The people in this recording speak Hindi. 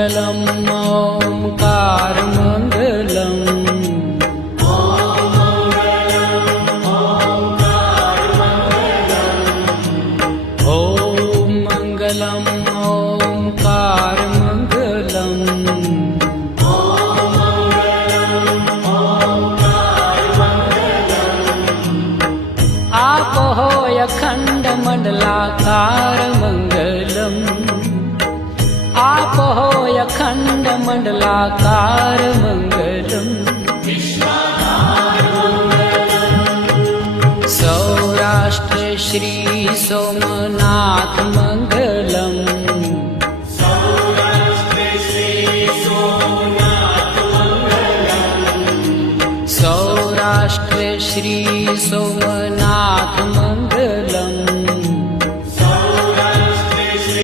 मङ्गलम् ओङ्कारमङ्गलम् ॐ मङ्गलम् ओङ्कारमङ्गलम् आपोहोय खण्डमण्डलाकारमङ्गलम् आपोहोय खण्डमण्डलाकारमङ्गलम् सौराष्ट्रे श्री सोमनाथ मङ्गलम् सौराष्ट्रे श्री सोमनाथ